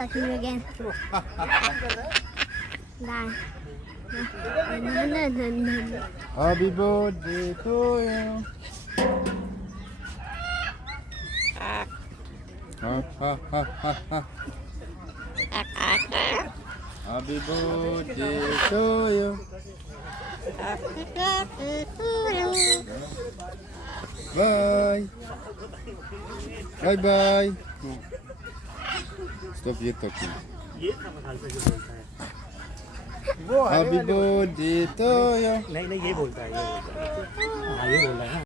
Talk to you again. Bye. No. Happy birthday to you. Ha ha ha ha ha. Happy birthday to you. Bye. Bye bye. Stop ये talking. वो Happy birthday to you. नहीं नहीं ये बोलता है हाँ ये बोल रहा है ना